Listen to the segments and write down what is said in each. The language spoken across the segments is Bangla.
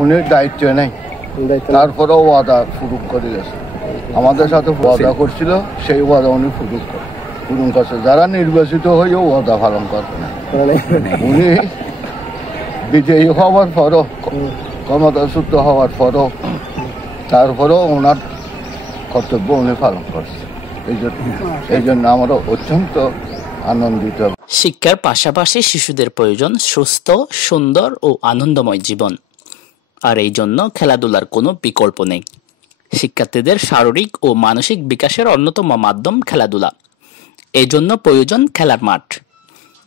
উনি দায়িত্ব নেই, তারপরেও ওয়াদা পূরণ করে গেছে। আমাদের সাথে ওয়াদা করছিল, সেই ওয়াদা উনি পূরণ করছে। যারা নির্বাচিত হয়েও ওয়াদা পালন করবে না। উনি বিজয়ী হওয়ার পরও, ক্ষমতাচ্যুত হওয়ার পরও, তারপরেও ওনার কর্তব্য উনি পালন করছে। এই জন্য আমরা অত্যন্ত আনন্দিত। শিক্ষার পাশাপাশি শিশুদের প্রয়োজন সুস্থ, সুন্দর ও আনন্দময় জীবন। আর এই জন্য খেলাধুলার কোনো বিকল্প নেই। শিক্ষার্থীদের শারীরিক ও মানসিক বিকাশের অন্যতম মাধ্যম খেলাধুলা। এই জন্য প্রয়োজন খেলার মাঠ।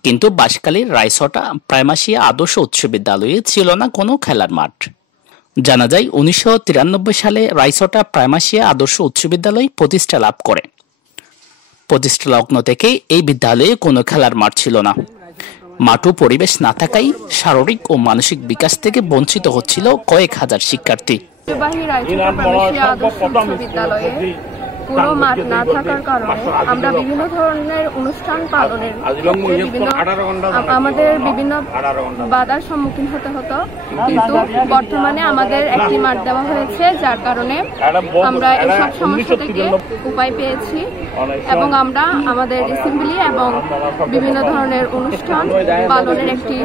কিন্তু বাঁশখালীর রায়ছটা প্রাইমাসিয়া আদর্শ উচ্চ বিদ্যালয়ে ছিল না কোনো খেলার মাঠ। জানা যায় 1993 সালে রায়ছটা প্রাইমাসিয়া আদর্শ উচ্চ বিদ্যালয় প্রতিষ্ঠা লাভ করে। প্রতিষ্ঠা লগ্ন থেকে এই বিদ্যালয়ে কোনো খেলার মাঠ ছিল না। মাঠ ও পরিবেশ না থাকায় শারীরিক ও মানসিক বিকাশ থেকে বঞ্চিত হচ্ছিল কয়েক হাজার শিক্ষার্থী। কোনো মাঠ না থাকার কারণে আমরা বিভিন্ন ধরনের অনুষ্ঠান পালনের আমাদের বিভিন্ন বাধার সম্মুখীন হতে হতো, কিন্তু বর্তমানে আমাদের একটি মাঠ দেওয়া হয়েছে, যার কারণে আমরা এসব সমস্যা থেকে উপায় পেয়েছি এবং আমরা আমাদের অ্যাসেম্বলি এবং বিভিন্ন ধরনের অনুষ্ঠান পালনের একটি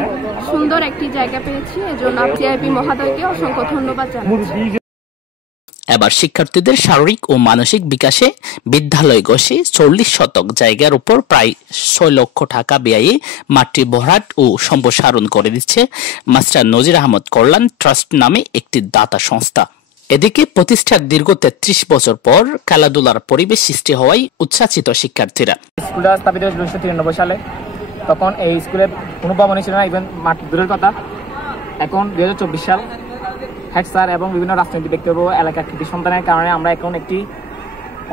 সুন্দর একটি জায়গা পেয়েছি। এজন্য সিআইপি মহোদয়কে অসংখ্য ধন্যবাদ জানাচ্ছি। এবার শিক্ষার্থীদের শারীরিক ও মানসিক বিকাশে বিদ্যালয় গড়ে 40 শতক জায়গার উপর প্রায় 6 লক্ষ টাকা ব্যয়ে মাঠটি ভরাট ও সম্প্রসারণ করে দিচ্ছে মাস্টার নজির আহমদ কল্যাণ ট্রাস্ট নামে একটি দাতা সংস্থা। এদিকে প্রতিষ্ঠার দীর্ঘ 33 বছর পর খেলাধুলার পরিবেশ সৃষ্টি হওয়ায় উচ্ছ্বাসিত শিক্ষার্থীরা। স্কুলটা স্থাপিত হয়েছিল 1993 সালে। তখন এই স্কুলে কোনো ভবনই ছিল না, ইভেন মাঠ দূরের কথা। এখন 2024 সাল হেড স্যার এবং বিভিন্ন রাজনৈতিক ব্যক্তিবর্গ, এলাকার কৃতি সন্তানের কারণে আমরা এখন একটি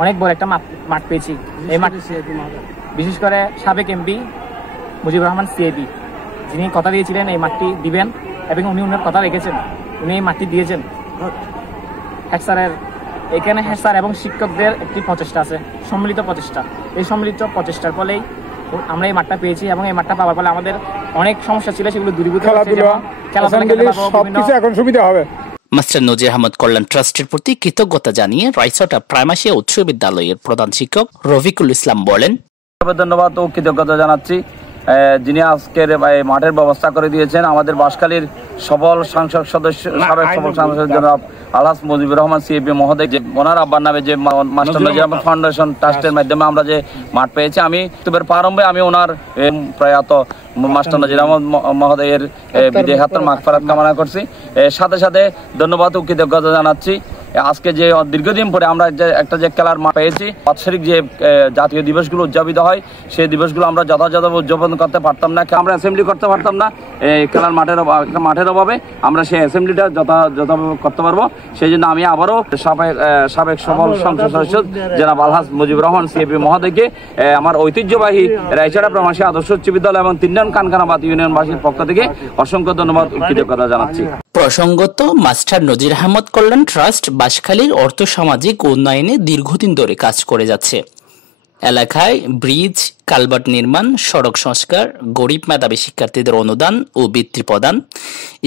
অনেক বড় একটা মাঠ পেয়েছি। এই মাঠ বিশেষ করে সাবেক এমপি মুজিবুর রহমান সিআইপি, যিনি কথা দিয়েছিলেন এই মাঠটি দিবেন এবং উনি ওনার কথা রেখেছেন, উনি এই মাঠটি দিয়েছেন। হেড স্যারের এখানে হেড স্যার এবং শিক্ষকদের একটি প্রচেষ্টা আছে, সম্মিলিত প্রচেষ্টা। এই সম্মিলিত প্রচেষ্টার ফলেই আমরা এই মাঠটা পেয়েছি এবং এই মাঠটা পাওয়ার ফলে আমাদের অনেক সমস্যা ছিল, সেগুলো দূরীভূত হচ্ছে। এখন সুবিধা হবে। মাস্টার নজির আহমদ কল্যাণ ট্রাস্টের প্রতি কৃতজ্ঞতা জানিয়ে রায়ছটা প্রাইমাসিয়া উচ্চ বিদ্যালয়ের প্রধান শিক্ষক রফিকুল ইসলাম বলেন, ধন্যবাদ ও কৃতজ্ঞতা জানাচ্ছি যিনি আজকের মাঠের ব্যবস্থা করে দিয়েছেন। আমাদের বাঁশখালীর সবল সংসদ সদস্য, সাবেক সবল সংসদ জনাব আলহাজ মুজিবুর রহমান সিএপি মহোদয়, যে ওনার আব্বার নামে যে মাস্টার নজির আহমদ ফাউন্ডেশন ট্রাস্টের মাধ্যমে আমরা যে মাঠ পেয়েছি, আমি প্রারম্ভে আমি ওনার প্রয়াত মাস্টার নজির আহমদ মহোদয়ের বিদেহাত্মার মাগফিরাত কামনা করছি। সাথে সাথে ধন্যবাদ ও কৃতজ্ঞতা জানাচ্ছি আজকে যে দীর্ঘদিন পরে আমরা একটা যে খেলার মাঠ পেয়েছি। বাৎসরিক যে জাতীয় দিবসগুলো উদযাপিত হয়, সেই দিবসগুলো আমরা যথাযথ উদযাপন করতে পারতাম না, আমরা অ্যাসেম্বলি করতে পারতাম না। এই খেলার মাঠের অভাবে আমরা সেই অ্যাসেম্বলিটা যথাভাবে করতে পারবো। সেই জন্য আমি আবারও সাবেক সফল সংসদ সদস্য জনাব আলহাজ মুজিবুর রহমান সিএপি মহোদয়কে আমার ঐতিহ্যবাহী রায়ছড়া প্রাইমাসিয়া আদর্শ উচ্চ বিদ্যালয় এবং 3 নং কানকানাবাদ ইউনিয়নবাসীর পক্ষ থেকে অসংখ্য ধন্যবাদ ও কৃতজ্ঞতা জানাচ্ছি। প্রসঙ্গত মাস্টার নজির আহমদ কল্যাণ ট্রাস্ট বাঁশখালীর অর্থ সামাজিক উন্নয়নে দীর্ঘদিন ধরে কাজ করে যাচ্ছে। এলাকায় ব্রিজ, কালভার্ট নির্মাণ, সড়ক সংস্কার, গরিব মেধাবী শিক্ষার্থীদের অনুদান ও বৃত্তি প্রদান,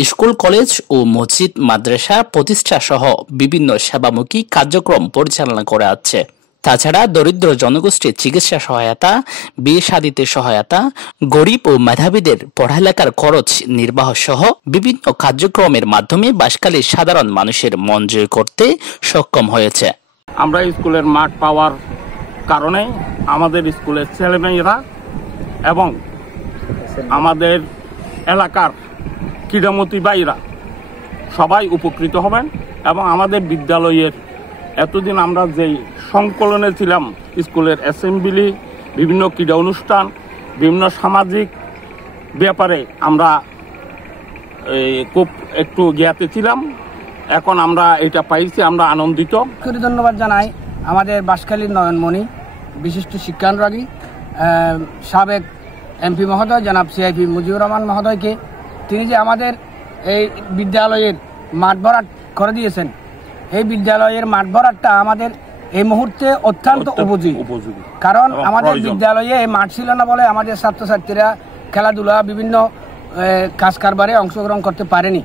স্কুল, কলেজ ও মসজিদ মাদ্রাসা প্রতিষ্ঠা সহ বিভিন্ন সেবামুখী কার্যক্রম পরিচালনা করে আসছে। তাছাড়া দরিদ্র জনগোষ্ঠীর চিকিৎসা সহায়তা, বিয়ে শাদীতে সহায়তা, গরিব ও মেধাবীদের পড়ালেখার খরচ নির্বাহ সহ বিভিন্ন কার্যক্রমের মাধ্যমে বাঁশখালীর সাধারণ মানুষের মন জয় করতে সক্ষম হয়েছে। আমরা স্কুলের মাঠ পাওয়ার কারণে আমাদের স্কুলের ছেলেমেয়েরা এবং আমাদের এলাকার ক্রীড়ামতী ভাইরা সবাই উপকৃত হবেন এবং আমাদের বিদ্যালয়ের এতদিন আমরা যেই সংকলনে ছিলাম, স্কুলের অ্যাসেম্বলি, বিভিন্ন ক্রীড়া অনুষ্ঠান, বিভিন্ন সামাজিক ব্যাপারে আমরা খুব একটু জ্ঞাতে ছিলাম, এখন আমরা এটা পাইছি, আমরা আনন্দিত। ধন্যবাদ জানাই আমাদের বাঁশখালীর নয়নমণি, বিশিষ্ট শিক্ষানুরাগী সাবেক এমপি মহোদয় জনাব সিআইপি মুজিবুর রহমান মহোদয়কে। তিনি যে আমাদের এই বিদ্যালয়ের মাঠ ভরাট করে দিয়েছেন। এই বিদ্যালয়ের মাঠ ভরাটটা আমাদের এই মুহূর্তে অত্যন্ত উপযোগী, কারণ আমাদের বিদ্যালয়ে মাঠ ছিল না বলে আমাদের ছাত্রছাত্রীরা খেলাধুলা, বিভিন্ন কাজ কারবারে অংশগ্রহণ করতে পারেনি।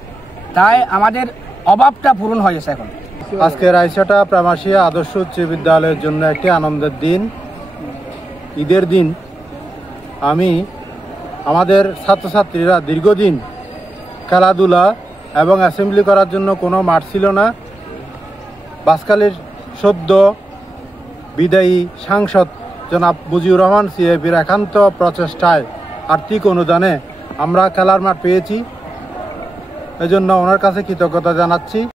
তাই আমাদের অভাবটা পূরণ হয়েছে এখন। আজকের আইসাটা প্রামাসিয়া আদর্শ উচ্চ বিদ্যালয়ের জন্য একটি আনন্দের দিন, ঈদের দিন। আমাদের ছাত্রছাত্রীরা দীর্ঘদিন খেলাধুলা এবং অ্যাসেম্বলি করার জন্য কোনো মাঠ ছিল না। বাঁশখালীর সদ্য বিদায়ী সাংসদ জনাব মুজিবুর রহমান সিএপির একান্ত প্রচেষ্টায় আর্থিক অনুদানে আমরা খেলার মাঠ পেয়েছি। এজন্য ওনার কাছে কৃতজ্ঞতা জানাচ্ছি।